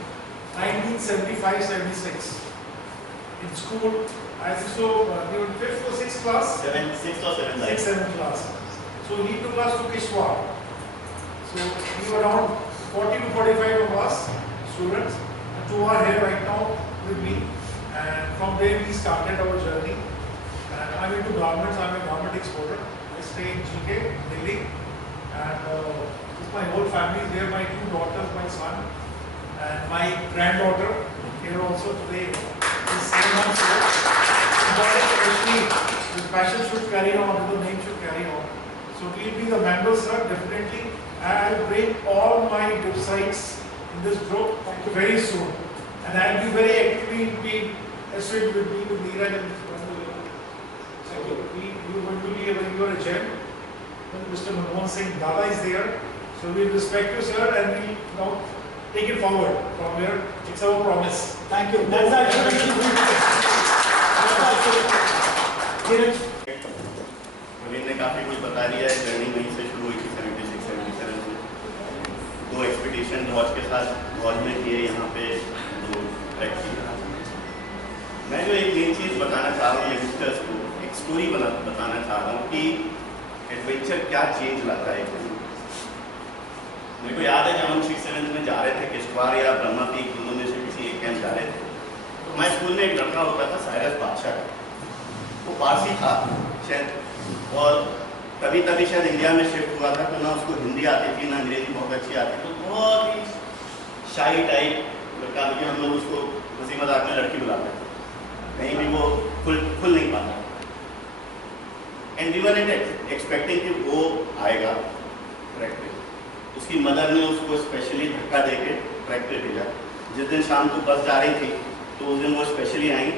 1975-76. In school, I was we were in 5th or 6th class? 6th or 7th. 6th, 7th class. So he took us to Kishwar. So we were around 40 to 45 of us students. And two are here right now with me. And from there we started our journey. And I'm into garments. I'm a garment exporter. I stay in GK, Delhi. And with my whole family there, my 2 daughters, my son, and my granddaughter here also today is 7 months old. Especially the passion should carry on, the name should carry on. So we'll be the members, sir, definitely. I'll bring all my websites in this group very soon. And I'll be very actively being associated with me, with Neeraj and so we're going to be a gem. Mr. Manmohan Singh Dada is there. So we respect you, sir, and we now take it forward from here. It's our promise. Thank you. That's Praveen ने काफ़ी कुछ बता दिया है। Journey वहीं से शुरू हुई थी 76-77 से। 2 एक्सपीडिशन ध्वज के साथ ध्वज में किए, यहाँ पे 2 ट्रैक किए। मैं जो एक मेन चीज़ बताना चाह रहा हूँ यंगस्टर्स को, एक स्टोरी बताना चाह रहा हूँ कि एडवेंचर क्या चेंज लाता है। मेरे को याद है जब हम 6-7 में जा रहे थे किश्तवाड़ या ब्रह्मा पीक, दोनों में से किसी एक कैंप जा रहे थे, तो हमारे स्कूल में एक लड़का होता था साइरस बादशाह। वो पारसी था शायद, और तभी शायद इंडिया में शिफ्ट हुआ था, तो ना उसको हिंदी आती थी ना अंग्रेजी बहुत अच्छी आती थी। तो बहुत ही शाई टाइप लड़का, हम लोग उसको हंसी मजाक में लड़की बुलाते थे, कहीं भी वो खुल नहीं पाता। एंड वी वर एक्सपेक्टिंग कि वो आएगा ट्रैक पे। उसकी मदर ने उसको स्पेशली धक्का दे के ट्रैक पे भेजा। जिस दिन शाम को बस जा रही थी तो उस दिन वो स्पेशली आई।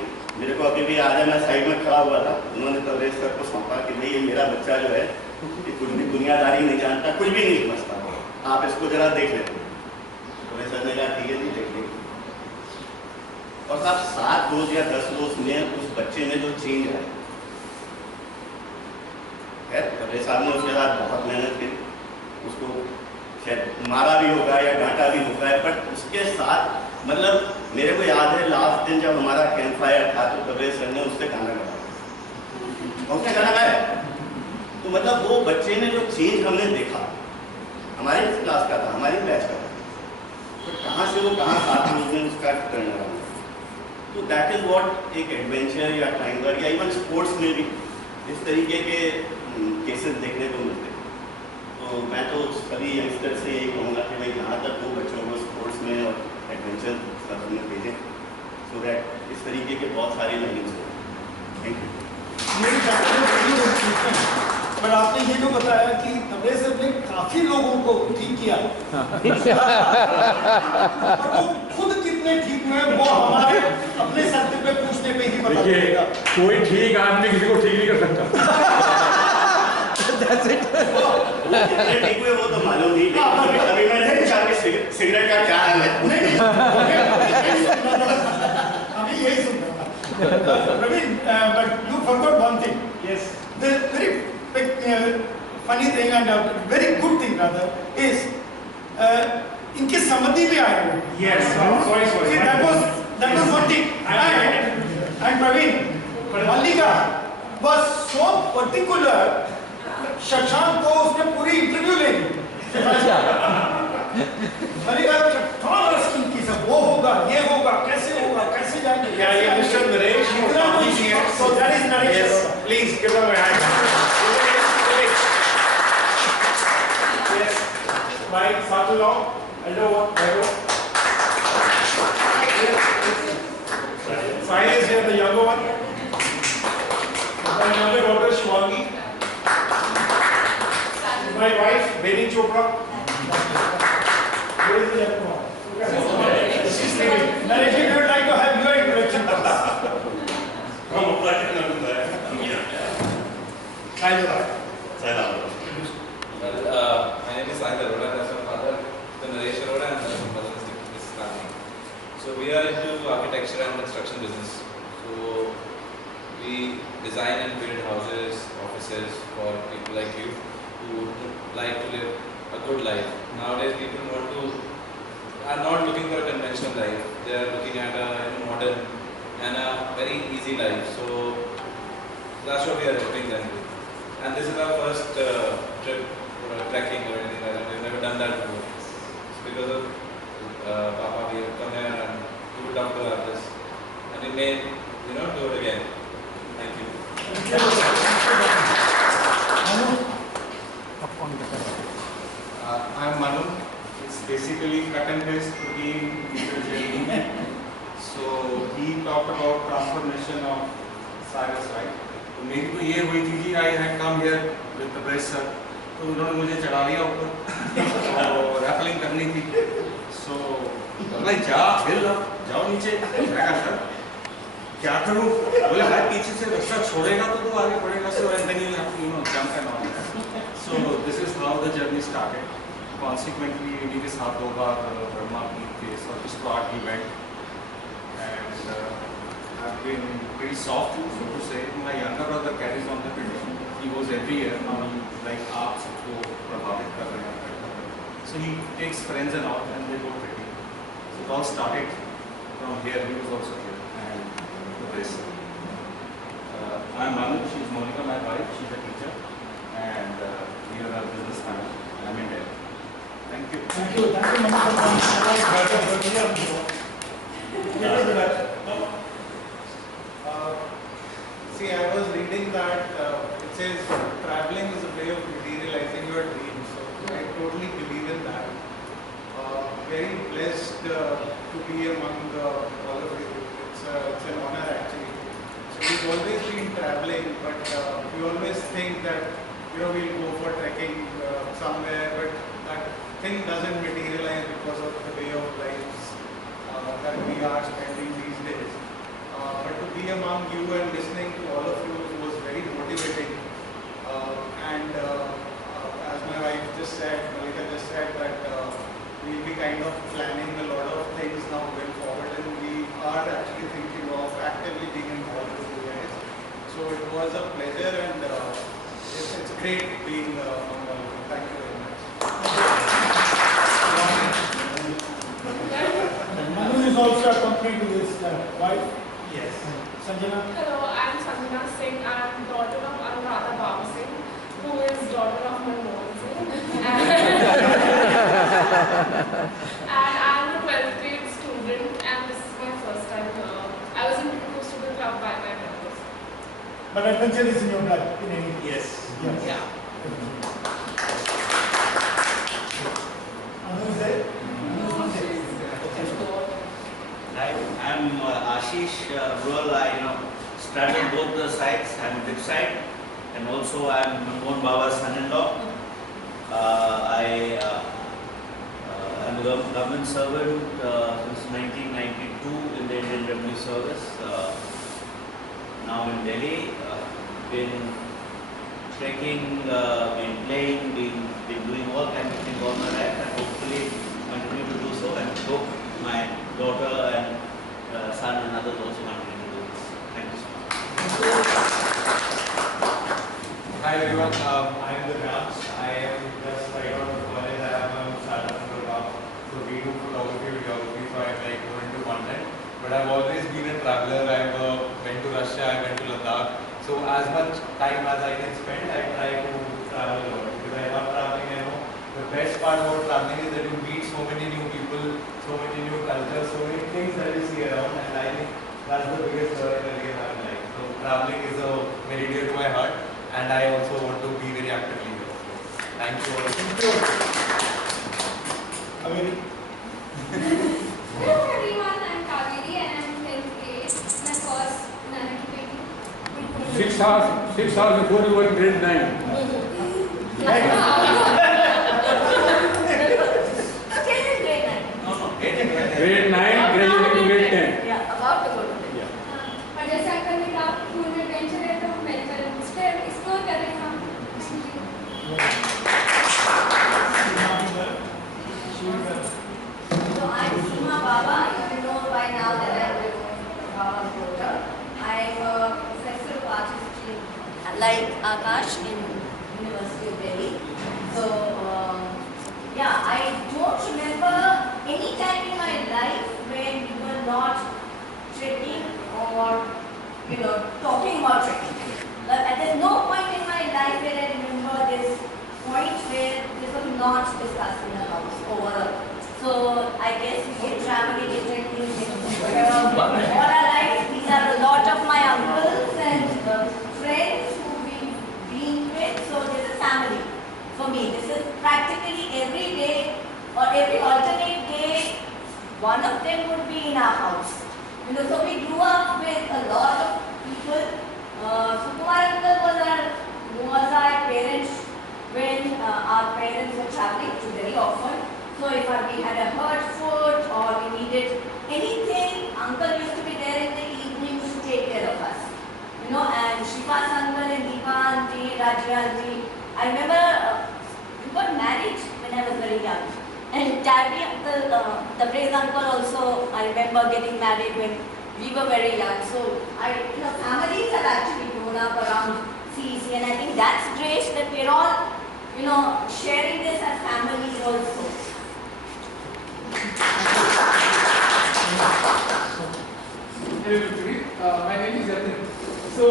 मेरे को अभी भी याद है, मैं साइड में खड़ा हुआ था, उन्होंने तबरेज सर को सौंपा कि भाई ये मेरा बच्चा जो है ये कुछ भी दुनियादारी नहीं जानता, कुछ भी नहीं समझता, आप इसको जरा देख लेते। तबरेज सर ने कहा ठीक है जी, देख लेंगे। और साहब 7 रोज या 10 रोज में उस बच्चे में जो चेंज आया, तबरेज साहब ने उसके साथ बहुत मेहनत की, उसको शायद मारा भी होगा या डांटा भी होगा, बट उसके साथ मतलब मेरे को याद है लास्ट दिन जब हमारा कैंप फायर था तो तबरेज सर ने उससे गाना गाया। उसने गाना गाया तो मतलब वो बच्चे ने जो चेंज हमने देखा, हमारे क्लास का था, हमारी बैच का था, तो कहाँ से वो कहाँ 7 रोज में उसका करने लगा। तो दैट इज व्हाट एक एडवेंचर या क्लाइंबर या इवन स्पोर्ट्स में भी इस तरीके के केसेस देखने को मिलते हैं। तो मैं तो सभी यंगस्टर से यही कहूँगा कि भाई जहाँ तक वो बच्चों को स्पोर्ट्स में और एडवेंचर सब में भेजें, सो दैट इस तरीके के बहुत सारी लर्निंग्स हो। Thank you. पर आपने ये तो बताया कि तबरेज सर ने काफी लोगों को ठीक किया, और वो खुद कितने ठीक हुए वो हमारे अपने सत्य पे पूछने पे ही पता चलेगा। कोई ठीक आदमी किसी को ठीक नहीं कर सकता। ठीक हुए वो तो मालूम नहीं, अभी मैंने पूछा कि सिगरेट का क्या हाल है। अभी यही सुन रहा था। Praveen, but you forgot one thing. Yes. The very big, funny thing and a very good thing rather is इनके समाधि भी आए हुए। Yes. Sorry. See, that was one thing. And Praveen, Mallika was so particular. Shashank को उसने पूरी interview ले ली। मल्लिका थोड़ा रस्किंग की सब वो होगा, ये होगा, कैसे जाएंगे? Yeah, yeah, Mr. Naresh, So that is Naresh. yes, please give them a hand. Yes, Mike, Satulong, hello, hello. Sai is here, the younger one. My younger daughter, Shwangi. My wife, Beni Chopra. Where is the younger one? She's leaving. Naresh, you would like to have your introduction. Well, my name is Sahil Arora. That's my father, the Naresh Arora, and my mother is Mrs. Kani. So we are into architecture and construction business. So we design and build houses, offices for people like you who like to live a good life. Nowadays, people are not looking for a conventional life. They are looking at a modern and a very easy life. So that's what we are helping them with. And this is our first trip for trekking or anything like that. We've never done that before. So because of Papa, we have come here and we would love to have this. And we may, do it again. Thank you. I'm Manu. It's basically cut and paste routine journey. So he talked about transformation of Cyrus, right? तो मेरी तो ये हुई थी जी, I had come here with the best sir. तो उन्होंने मुझे चढ़ा लिया ऊपर और रैपलिंग करनी थी. So भाई जाओ नीचे. मैं कहा सर क्या करूँ? बोले भाई पीछे से रास्ता छोड़ेगा तो आगे बढ़ेगा. So and then you have to jump and all that. So this is how the journey started. Consequently, मेरे साथ 2 बार ब्रह्मा की केस और इस बार ही went. And I've been pretty soft, so to say. My younger brother carries on the tradition. He goes every year. Like आप सबको प्रभावित कर रहे हैं. So he takes friends and all, and they go trekking. So it all started from here. He was also here, and this. I'm Manu. She's Monica, my wife. She's a teacher, and we are a businessman. I'm in Delhi. Thank you. Thank you, Manu, for See, I was reading that it says traveling is a way of materializing your dreams. So I totally believe in that. Very blessed to be among all of you. It's an honor actually. So we've always been traveling, but we always think that we'll go for trekking somewhere, but that thing doesn't materialize because of the way of lives that we are spending these days. But to be among you and listening to all of you was very motivating. And as my wife just said, Mallika just said that we'll be kind of planning a lot of things now going forward, and we are actually thinking of actively being involved with you guys. So it was a pleasure, and it's great being among all of you. Thank you very much. Manu is also accompanied with his wife. Yes. Sanjana. Hello, I'm Sanjana Singh. I'm daughter of Anuradha Baba Singh, who is daughter of Manmohan Singh. And I'm a 12th grade student, and this is my first time here. I was introduced to the club by my brothers. But adventure is in your blood, in any case. Yes. Yeah. Anu is there? Hi, I'm Ashish Rural. I straddle both the sides. I'm a big side, and also I'm Manmohan Baba's son-in-law. I am a government servant since 1992 in the Indian Revenue Service. Now in Delhi, been trekking, been playing, been doing all kinds of things all my life, and hopefully continue to do so, and hope my daughter and son and others also continue to do this. Thank you so much. Hi everyone, I'm Raj. I am just right out of college. I have a startup in Gurgaon. So we do photography, videography, so I like go into content. But I've always been a traveler. I've went to Russia, I went to Ladakh. So as much time as I can spend, I try to travel a lot because I love traveling. I know the best part about traveling is that you meet so many new people, so many new cultures, so many things that you see around, and I think that's the biggest joy that we have in life. So traveling is very dear to my heart, and I also want to be very actively here. So thank you all. Kaveri. Hello everyone, I'm Kaveri and I'm in 10th grade. My course Nanakipeti. 6 hours before you were in grade 9. Grade 9, graduating to grade 10. Yeah, about to go to 10. Yeah. और जैसे uncle ने कहा school में tension है तो medical explore कर रहे हैं हम. So I'm Seema Baba. You know by now that I'm with Baba's daughter. I'm a professor of art history like Akash in University of Delhi. So yeah, I don't remember any time in my life when we were not trekking or talking about trekking. But there's no point in my life where I remember this point where this was not discussed in the house overall. So I guess we get traveling different things all our lives. These are a lot of my uncles and friends who we've been with. So this is family for me. This is practically every day or every alternate day. One of them would be in our house. So we grew up with a lot of people. Sukumar uncle was our parents when our parents were traveling very often. So if we had a hurt foot or we needed anything, uncle used to be there in the evenings to take care of us. And Shiva's uncle and Deepa auntie, Raji auntie. I remember we got married when I was very young. And Daddy uncle, the Praise uncle also, I remember getting married when we were very young. So families have actually grown up around CEC, and I think that's great that we're all, sharing this as families also. Hello, my name is Yatin. So,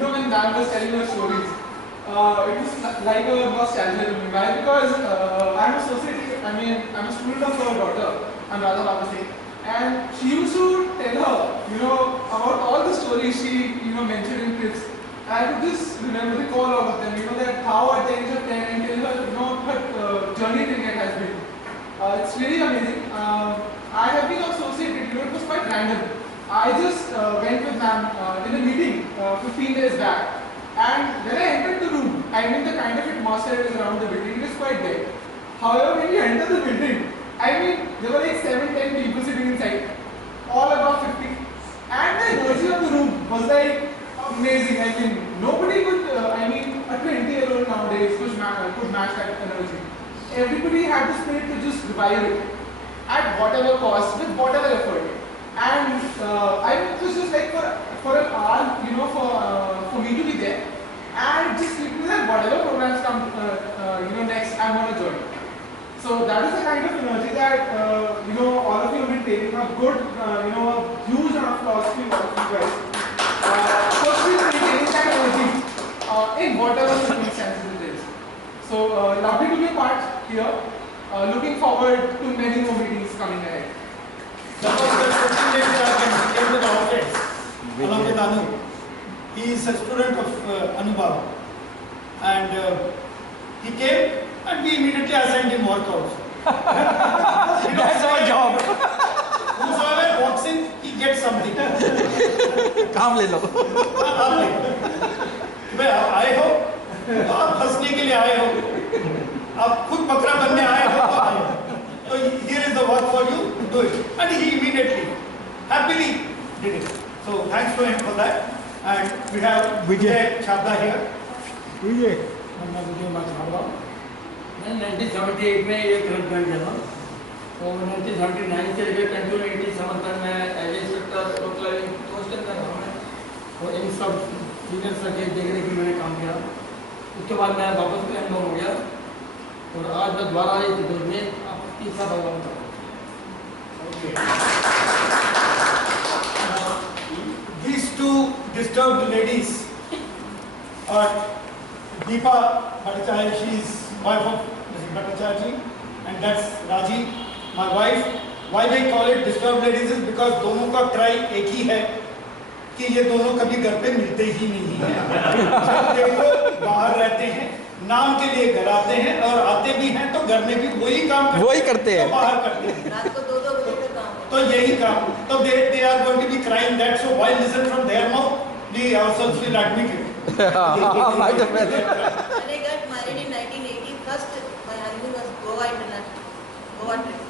when Dan was telling her stories, it was like a nostalgia to me. Why? Because I'm a student of her daughter, Anuradha Babase, and she used to tell her, about all the stories she, mentioned in clips. I could just recall all of them, that how at the age of 10 and tell her, her journey till yet has been. It's really amazing. I have been associated, it was quite random. I just went with ma'am in a meeting 15 days back, and when I entered the room, the kind of atmosphere is around the building, it is quite there. However, when you enter the building, there were like 7-10 people sitting inside, all above 50, and the energy of the room was like amazing. Nobody could, a 20-year-old nowadays could match that energy. Everybody had the spirit to just revive it at whatever cost, with whatever effort. And it was just like for an hour, for me to be there and just literally like whatever programs come, next, I'm going to join. So that is the kind of energy that, all of you have been taking a good, a huge amount of philosophy out of you guys. Firstly, maintaining that energy in whatever circumstances it is. So, lovely to be a part here. Looking forward to many more meetings coming ahead. That was the 15 days that I came to the office along with Anu. He is a student of Anubhav. And he came and we immediately assigned him workouts. That's our job. Whosoever walks in, he gets something. काम ले लो. I hope आप हंसने के लिए आए हो, आप खुद बकरा बनने आए हो, so here is the work for you, do it. And he immediately, happily did it. So thanks to him for that. And we have Vijay Chabda here. Vijay. मैं 1978 में एक रन कर गया था और 1979 से लेकर कंटिन्यूटी समर्थन में एज इंस्ट्रक्टर रोक क्लाइंबिंग पोस्ट कर रहा हूँ और इन सब सीनियर सर्टिफिकेट देखने की मैंने काम किया। उसके बाद मैं वापस भी अनुभव हो गया और आज मैं दोबारा इस दौर में तीसरा भगवान था। These two disturbed ladies Deepa Bhattacharya, she is wife of Mr. Bhattacharya, and that's Raji, my wife. Why we call it disturbed ladies is because दोनों का क्राई एक ही है कि ये दोनों कभी घर पे मिलते ही नहीं हैं। जब देखो बाहर रहते हैं, नाम के लिए घर आते हैं और आते भी हैं तो घर में भी वही काम करते हैं, तो बाहर करते हैं। रात को 2-2 बजे तक काम। तो यही काम, तो they are going to be crying that, so why listen from their mouth? We ourselves will admit it. When I got married in 1980, first my honeymoon was Goa International, Goa trip.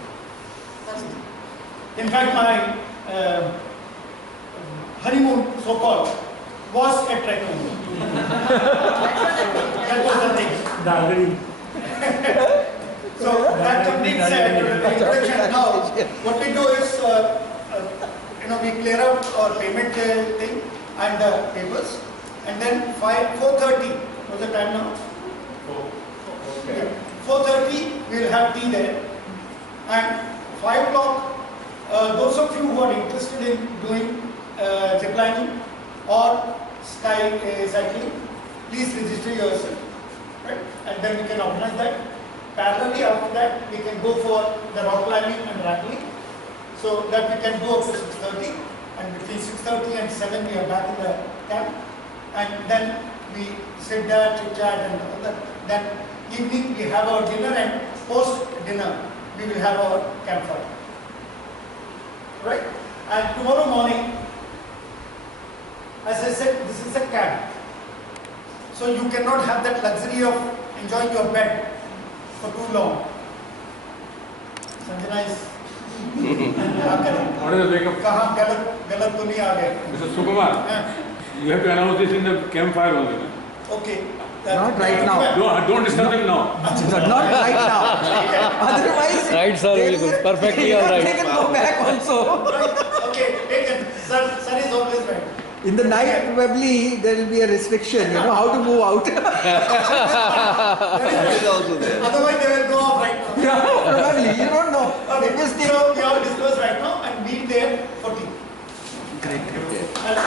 First. In fact, my honeymoon, so-called, was a trek only. That was the thing. So that completes the introduction. Now, what we do is, we clear out our payment thing and the papers, and then 4:30. What's the time now? 4:30. We will have tea there, and 5 o'clock. Those of you who are interested in doing ziplining or sky cycling, please register yourself, right? And then we can organize that. Parallelly after that, we can go for the rock climbing and rappelling, so that we can go up to 6:30, and between 6:30 and 7 we are back in the camp, and then we sit there, chit chat and all that. Then evening we have our dinner, and post dinner we will have our campfire. Right? And tomorrow morning, as I said, this is a camp. So you cannot have that luxury of enjoying your bed for too long. Sanjana is What is the wake up? कहाँ गलत तो नहीं आ गए? Mr. Sukumar, you have to announce this in the campfire only. Okay. Not right now. Don't disturb them now. Not right now. Otherwise, Right, sir. Perfectly all they right. can go back also. Okay, taken. Sir is always right. In the night, probably there will be a restriction. You know how to move out. That is also there. Otherwise, they will go off right now. Yeah, probably. You don't know. Okay, so we all discuss right now and meet there for tea. Great. I'll